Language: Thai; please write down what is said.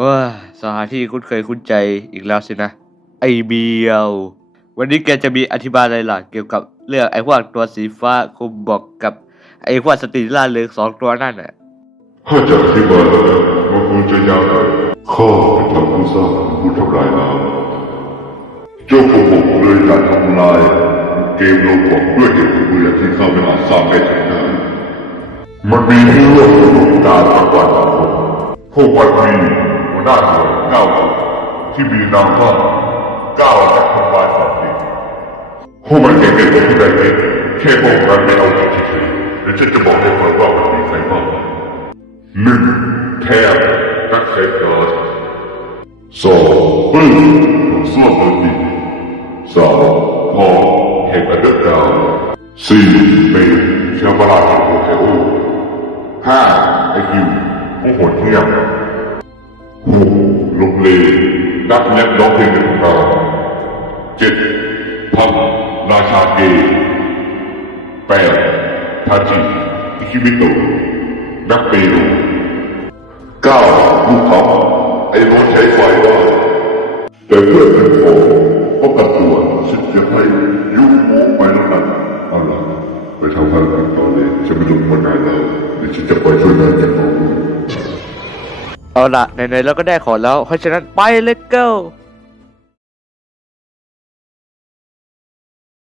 ว้าสถานที่คุ้นเคยคุ้นใจอีกแล้วสินะ ไอเบียว วันนี้แกจะมีอธิบายอะไรล่ะเกี่ยวกับเรื่องไอ้พวกตัวสีฟ้าคุมบอกกับ ไอ้พวกสตรีล่าเริงสองตัวนั่นน่ะถ้าจะอธิบายแล้วมันคงจะยาวหน่อยข้าเป็นทำผู้สร้างผู้ทำลายล้างเจ้าของผมเลยอยากทำลาย เกมโลบอกด้วยเหตุผลอย่างที่ข้าไม่อาจสร้างได้ถึงได้มันมีเลือกสนุกตาทั้งวันพวกมันมี หน้าหน่วยเก้าคนที่มีนามว่าเก้านักทำลายสัตว์ดิบพวกมันเก่งๆที่ใดเก่งแค่พวกมันไม่เอาจริงเฉยๆแล้วฉันจะบอกให้ฟังว่ามันมีใครบ้างหนึ่งแทบนักเซฟการ์สองปึ้งของส่วนเบอร์ดีสามพอแห่งอันเดอร์ดาวสี่เมย์เชลบาราแห่งโฮเทลห้าไอคิวผู้โหดเหี้ยม ลูกเลนักแรปร้องเพลงในตำนานเจ็ดพังราชาเกแปดทาจิคิมิโตะนักเปรูเก้าลูกท็อปไอ้รถใช้ไฟได้แต่เพื่อเป็นของป้องกันตัวฉันจะให้ยุบโมไปแล้วกันเอาล่ะไปทำภารกิจต่อเลยจะไม่ลงบนไหนแล้วเดี๋ยวฉันจะไปช่วยงานจากของคุณ เอาละไหนๆเราก็ได้ของแล้วเพราะฉะนั้นไปเลยเกิล